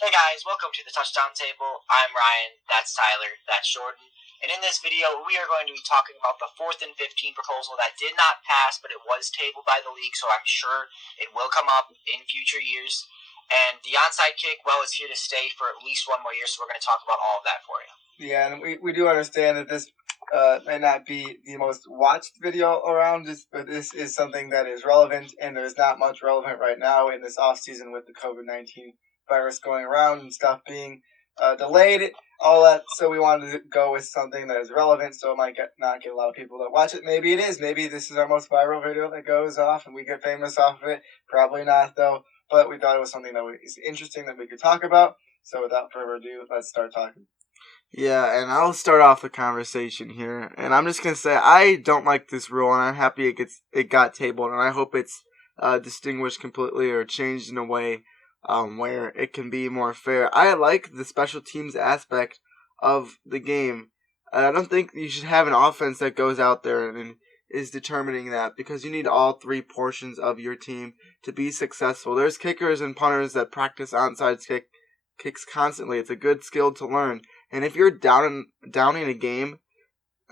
Hey guys, welcome to the Touchdown Table. I'm Ryan, that's Tyler, that's Jordan. And in this video, we are going to be talking about the 4th and 15 proposal that did not pass, but it was tabled by the league, so I'm sure it will come up in future years. And the onside kick, well, is here to stay for at least one more year, so we're going to talk about all of that for you. Yeah, and we do understand that this may not be the most watched video around, but this is something that is relevant, and there's not much relevant right now in this off season with the COVID-19 virus going around and stuff being delayed, all that. So we wanted to go with something that is relevant, so it might not get a lot of people to watch it. Maybe it is. Maybe this is our most viral video that goes off, and we get famous off of it. Probably not, though. But we thought it was something that is interesting that we could talk about. So without further ado, let's start talking. Yeah, and I'll start off the conversation here, and I'm just gonna say I don't like this rule, and I'm happy it got tabled, and I hope it's distinguished completely or changed in a way where it can be more fair. I like the special teams aspect of the game. I don't think you should have an offense that goes out there and is determining that, because you need all three portions of your team to be successful. There's kickers and punters that practice onside kicks constantly. It's a good skill to learn. And if you're downing a game,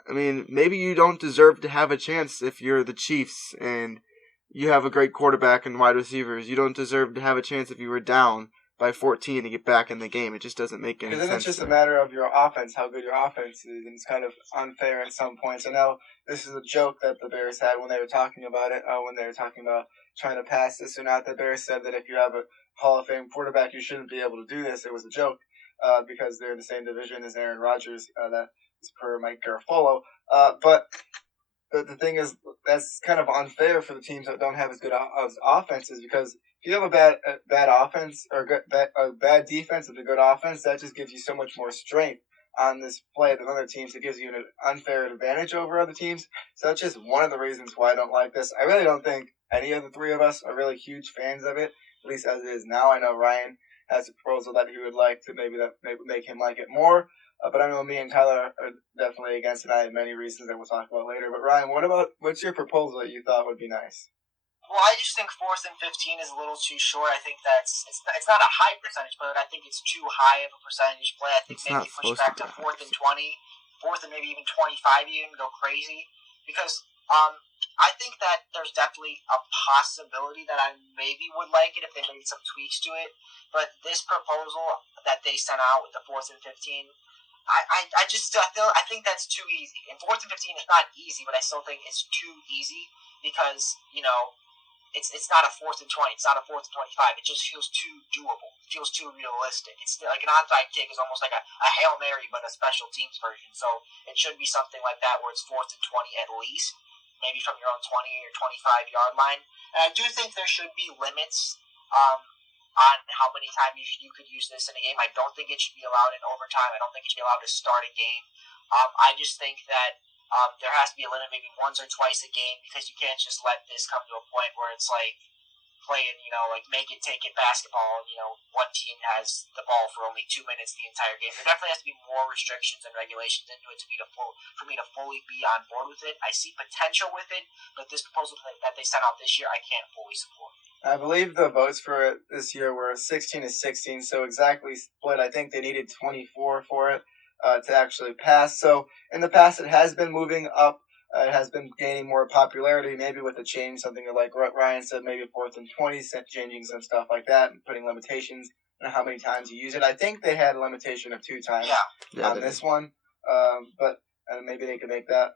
I mean, maybe you don't deserve to have a chance if you're the Chiefs and you have a great quarterback and wide receivers. You don't deserve to have a chance if you were down by 14 to get back in the game. It just doesn't make any sense. Because then it's just a matter of your offense, how good your offense is, and it's kind of unfair at some points. I know this is a joke that the Bears had when they were talking about it, when they were talking about trying to pass this or not. The Bears said that if you have a Hall of Fame quarterback, you shouldn't be able to do this. It was a joke. Because they're in the same division as Aaron Rodgers. That is per Mike Garafolo. But the thing is, that's kind of unfair for the teams that don't have as good as offenses, because if you have a bad offense or a bad defense with a good offense, that just gives you so much more strength on this play than other teams. It gives you an unfair advantage over other teams. So that's just one of the reasons why I don't like this. I really don't think any of the three of us are really huge fans of it, at least as it is now. I know Ryan has a proposal that he would like to maybe make him like it more. But I know me and Tyler are definitely against it. I have many reasons that we'll talk about later. But Ryan, what's your proposal that you thought would be nice? Well, I just think 4th and 15 is a little too short. I think it's not a high percentage play, but I think it's too high of a percentage play. I think maybe push back to 4th and 20, 4th and maybe even 25, even go crazy, because I think that there's definitely a possibility that I maybe would like it if they made some tweaks to it. But this proposal that they sent out with the 4th and 15, I think that's too easy. And 4th and 15 is not easy, but I still think it's too easy because it's not a 4th and 20. It's not a 4th and 25. It just feels too doable. It feels too realistic. It's like an onside kick is almost like a Hail Mary, but a special teams version. So it should be something like that where it's 4th and 20 at least, maybe from your own 20 or 25-yard line. And I do think there should be limits on how many times you could use this in a game. I don't think it should be allowed in overtime. I don't think it should be allowed to start a game. I just think that there has to be a limit, maybe once or twice a game, because you can't just let this come to a point where it's like playing, like make it, take it basketball, one team has the ball for only 2 minutes the entire game. There definitely has to be more restrictions and regulations into it for me to fully be on board with it. I see potential with it, but this proposal that they sent out this year, I can't fully support. I believe the votes for it this year were 16-16, so exactly split. I think they needed 24 for it to actually pass. So in the past, it has been moving up. It has been gaining more popularity, maybe with a change, something like Ryan said, maybe 4th and 20, changing some stuff like that, and putting limitations on how many times you use it. I think they had a limitation of 2 times on this one, but maybe they could make that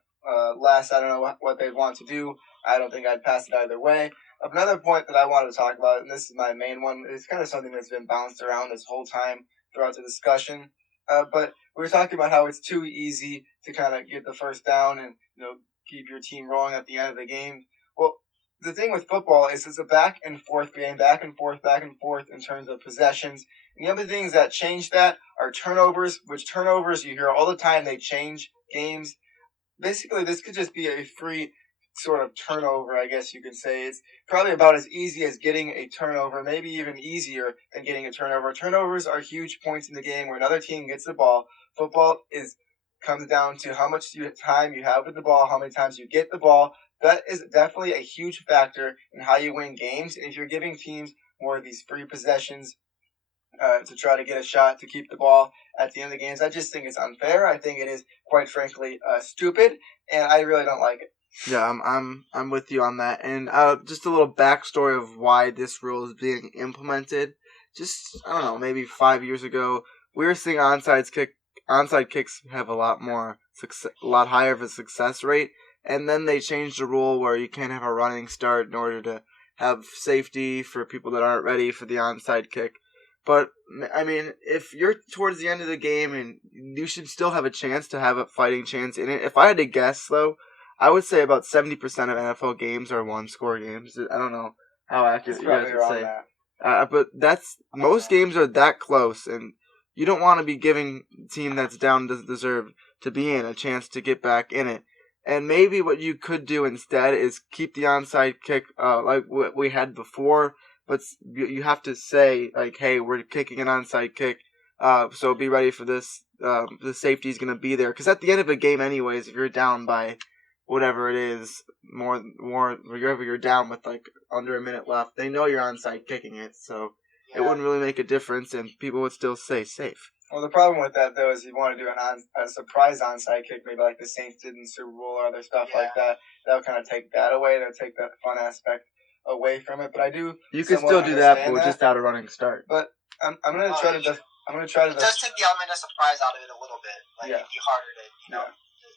less. I don't know what they'd want to do. I don't think I'd pass it either way. Another point that I wanted to talk about, and this is my main one, is kind of something that's been bounced around this whole time throughout the discussion. But we were talking about how it's too easy to kind of get the first down and keep your team rolling at the end of the game. Well, the thing with football is it's a back and forth game, back and forth in terms of possessions. And the other things that change that are turnovers, which turnovers you hear all the time. They change games. Basically, this could just be a free sort of turnover, I guess you could say. It's probably about as easy as getting a turnover, maybe even easier than getting a turnover. Turnovers are huge points in the game where another team gets the ball. Football comes down to how much time you have with the ball, how many times you get the ball. That is definitely a huge factor in how you win games. And if you're giving teams more of these free possessions, to try to get a shot to keep the ball at the end of the games. I just think it's unfair. I think it is, quite frankly, stupid, and I really don't like it. Yeah, I'm with you on that. And just a little backstory of why this rule is being implemented. Just, I don't know, maybe 5 years ago, we were seeing onside kicks have a lot higher of a success rate. And then they changed the rule where you can't have a running start in order to have safety for people that aren't ready for the onside kick. But, I mean, if you're towards the end of the game, and you should still have a chance to have a fighting chance in it. If I had to guess, though, I would say about 70% of NFL games are one-score games. I don't know how accurate you guys would say. But most games are that close, and you don't want to be giving the team that's down doesn't deserve to be in a chance to get back in it. And maybe what you could do instead is keep the onside kick like what we had before, but you have to say, like, hey, we're kicking an onside kick, so be ready for this. The safety's going to be there. Because at the end of a game anyways, if you're down by whatever it is, more, wherever you're down with like under a minute left, they know you're onside kicking it, so it wouldn't really make a difference, and people would still stay safe. Well, the problem with that, though, is you want to do a surprise onside kick, maybe like the Saints did in the Super Bowl or other stuff like that. That'll kind of take that away. That'll take that fun aspect away from it. But I do. You can still do that, but just out of running start. But I'm gonna try to. I'm gonna try to. It does take the element of surprise out of it a little bit. Like it'd be harder to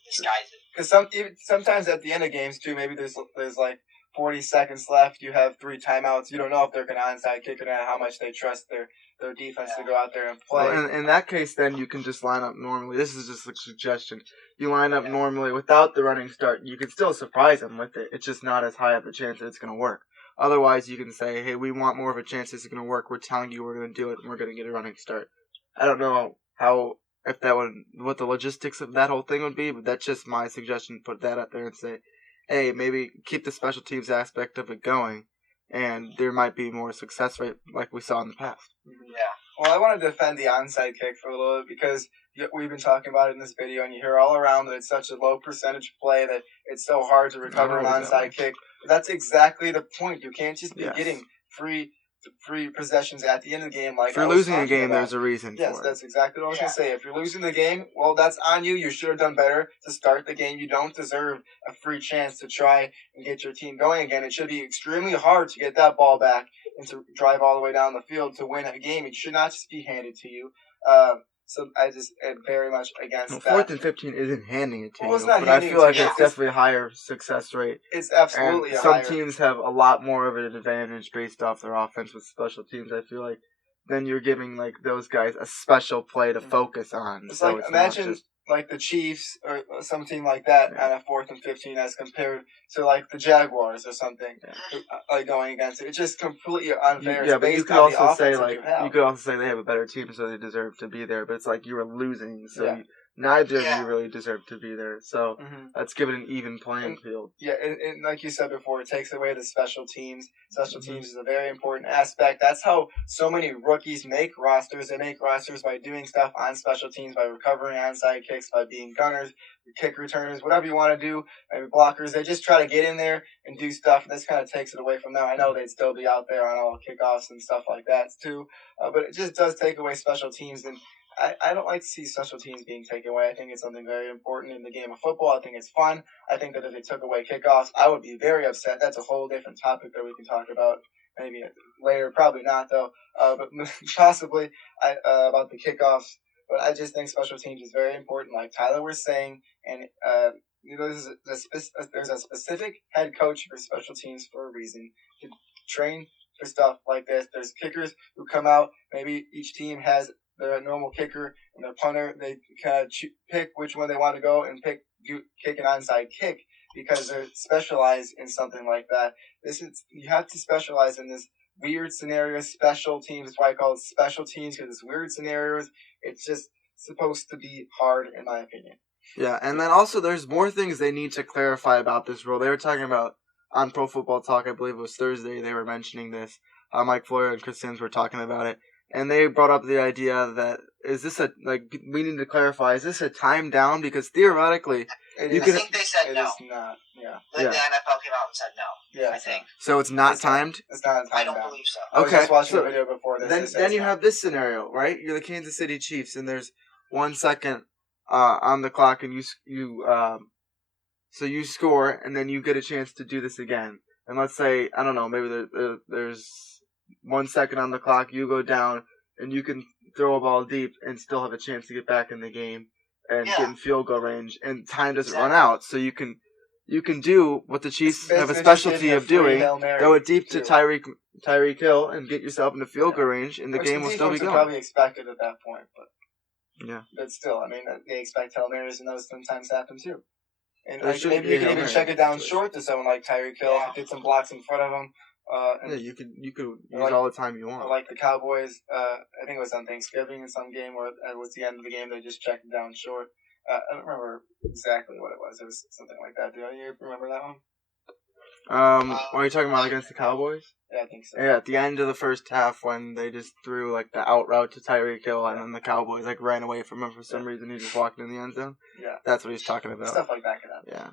disguise it. Because sometimes at the end of games too, maybe there's like 40 seconds left. You have 3 timeouts. You don't know if they're going to onside kick or not, how much they trust their defense to go out there and play. Well, in that case, then you can just line up normally. This is just a suggestion. You line up normally without the running start. You can still surprise them with it. It's just not as high of a chance that it's going to work. Otherwise, you can say, hey, we want more of a chance this is going to work. We're telling you we're going to do it, and we're going to get a running start. I don't know what the logistics of that whole thing would be, but that's just my suggestion. Put that out there and say, hey, maybe keep the special teams aspect of it going, and there might be more success rate like we saw in the past. Yeah. Well, I want to defend the onside kick for a little bit because we've been talking about it in this video, and you hear all around that it's such a low percentage play that it's so hard to recover an onside kick. But that's exactly the point. You can't just be getting free possessions at the end of the game. Like, if you're losing a game, there's a reason for it. Yes, that's exactly what I was going to say. If you're losing the game, well, that's on you. You should have done better to start the game. You don't deserve a free chance to try and get your team going again. It should be extremely hard to get that ball back and to drive all the way down the field to win a game. It should not just be handed to you. So I just am very much against that. 4th and 15 isn't handing it to you, it's not but I feel like it's definitely a higher success rate. It's absolutely and some teams have a lot more of an advantage based off their offense with special teams. I feel like then you're giving like those guys a special play to focus on. It's like imagine like the Chiefs or some team like that on a 4th and 15 as compared to like the Jaguars or something like going against it. It's just completely unfair. Yeah, but you could also say they have a better team, so they deserve to be there. But it's like you were losing, so neither of you really deserve to be there. So let's give it an even playing field. Yeah, and like you said before, it takes away the special teams. Special teams is a very important aspect. That's how so many rookies make rosters. They make rosters by doing stuff on special teams, by recovering onside kicks, by being gunners, kick returners, whatever you want to do, maybe blockers. They just try to get in there and do stuff. And this kind of takes it away from them. I know they'd still be out there on all kickoffs and stuff like that too, but it just does take away special teams. And I don't like to see special teams being taken away. I think it's something very important in the game of football. I think it's fun. I think that if they took away kickoffs, I would be very upset. That's a whole different topic that we can talk about maybe later. Probably not, though, but possibly about the kickoffs. But I just think special teams is very important, like Tyler was saying. And there's a specific head coach for special teams for a reason, to train for stuff like this. There's kickers who come out. Maybe each team has their normal kicker and their punter. They kind of pick which one they want to go and kick an onside kick because they're specialized in something like that. You have to specialize in this weird scenario, special teams. That's why I call it special teams, because it's weird scenarios. It's just supposed to be hard, in my opinion. Yeah, and then also there's more things they need to clarify about this rule. They were talking about on Pro Football Talk, I believe it was Thursday, they were mentioning this. Mike Floyer and Chris Sims were talking about it. And they brought up the idea that, we need to clarify, is this a time down? Because theoretically, I think they said no. It is not. Yeah. The NFL came out and said no. Yeah, I think. So it's not timed? It's not timed. I don't believe so. I was just watching a video before this. Then you have this scenario, right? You're the Kansas City Chiefs, and there's 1 second on the clock, and so you score, and then you get a chance to do this again. And let's say, I don't know, maybe there's 1 second on the clock, you go down, and you can throw a ball deep and still have a chance to get back in the game and get in field goal range, and time doesn't run out. So you can do what the Chiefs have a specialty of doing, throw it deep to Tyreek Hill and get yourself into field goal range, and the game will still be going. Probably expected at that point, but still, I mean, they expect Hail Marys, and those sometimes happen too. And maybe you can even check it down short to someone like Tyreek Hill, get some blocks in front of him. You could use all the time you want. Like the Cowboys, I think it was on Thanksgiving in some game where it was the end of the game, they just checked it down short. I don't remember exactly what it was. It was something like that. Do you remember that one? What are you talking about against the Cowboys? Yeah, I think so. Yeah, at the end of the first half when they just threw like the out route to Tyreek Hill and then the Cowboys like ran away from him for some reason. He just walked in the end zone. Yeah. That's what he's talking about. Stuff like that can happen. Yeah.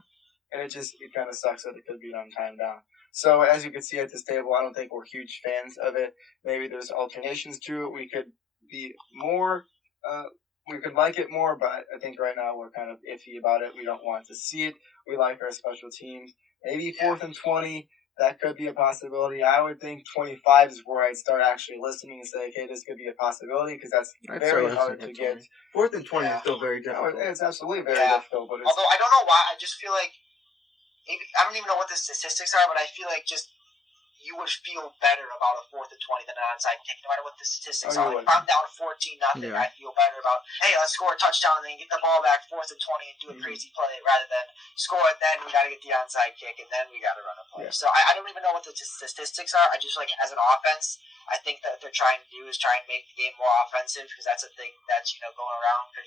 And it kind of sucks that it could be on time down. So as you can see at this table, I don't think we're huge fans of it. Maybe there's alternations to it. We could be more, we could like it more, but I think right now we're kind of iffy about it. We don't want to see it. We like our special teams. Maybe 4th and 20, that could be a possibility. I would think 25 is where I'd start actually listening and say, okay, this could be a possibility, because that's very hard to get. 4th and 20 is still very difficult. It's absolutely very difficult. But although I don't know why, I just feel like, I don't even know what the statistics are, but I feel like just you would feel better about a 4th and 20 than an onside kick, no matter what the statistics are. Like if I'm down 14-0, I feel better about, hey, let's score a touchdown and then get the ball back 4th and 20 and do a crazy play, rather than score and then we got to get the onside kick and then we got to run a play. So I don't even know what the statistics are. I just like, as an offense, I think that what they're trying to do is try and make the game more offensive, because that's a thing that's, going around, because,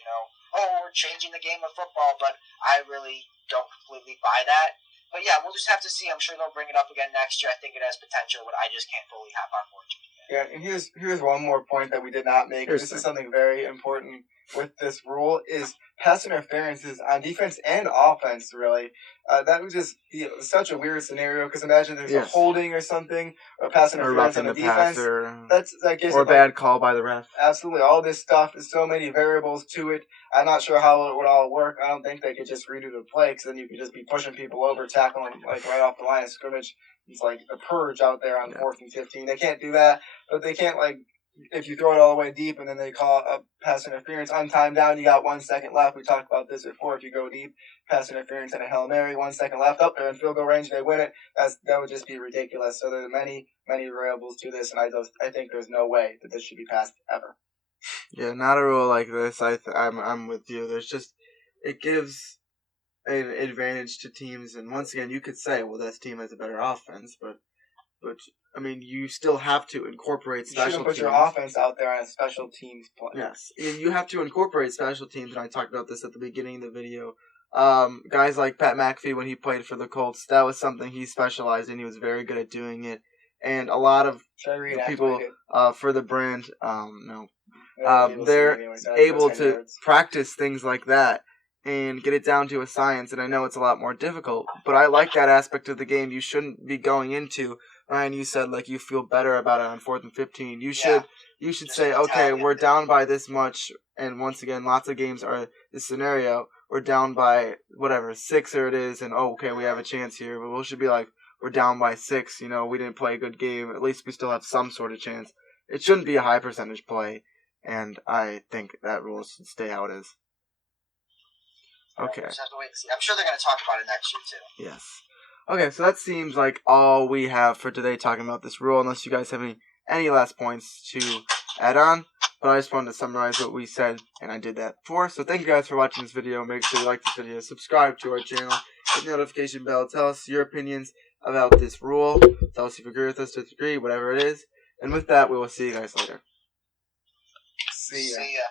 we're changing the game of football, but I really don't completely buy that. But yeah, we'll just have to see. I'm sure they'll bring it up again next year. I think it has potential, but I just can't fully hop on board to it. Yeah, and here's one more point that we did not make. This is something very important with this rule, is pass interferences on defense and offense, really. That would just be such a weird scenario, because imagine there's a holding or something, or pass interference on the defense. That gives a bad call by the ref. Absolutely. All this stuff, there's so many variables to it. I'm not sure how it would all work. I don't think they could just redo the play, because then you could just be pushing people over, tackling like right off the line of scrimmage. It's like a purge out there on 4th and 15. They can't do that, but they can't, like, if you throw it all the way deep and then they call a pass interference on time down, you got 1 second left. We talked about this before. If you go deep, pass interference and a Hail Mary, 1 second left, up there in field goal range, they win it. That would just be ridiculous. So there's many variables to this, and I think there's no way that this should be passed ever. Yeah, not a rule like this. I'm with you. It gives an advantage to teams, and once again, you could say, well, this team has a better offense, but I mean, you still have to incorporate special teams. You shouldn't put your offense out there on a special teams play. Yes, and you have to incorporate special teams, and I talked about this at the beginning of the video. Guys like Pat McAfee, when he played for the Colts, that was something he specialized in. He was very good at doing it, and a lot of people for the brand, they're able to practice things like that and get it down to a science, and I know it's a lot more difficult, but I like that aspect of the game. You shouldn't be going into, Ryan, you said like you feel better about it on 4th and 15. You should say, okay, we're down by this much, and once again, lots of games are this scenario. We're down by whatever 6 or it is, and okay, we have a chance here. But we should be like, we're down by 6. We didn't play a good game. At least we still have some sort of chance. It shouldn't be a high percentage play, and I think that rule should stay how it is. Okay. We'll just have to wait and see. I'm sure they're going to talk about it next year too. Yes. Okay, so that seems like all we have for today talking about this rule, unless you guys have any last points to add on. But I just wanted to summarize what we said, and I did that before. So thank you guys for watching this video. Make sure you like this video, subscribe to our channel, hit the notification bell, tell us your opinions about this rule, tell us if you agree with us, disagree, whatever it is. And with that, we will see you guys later. See ya.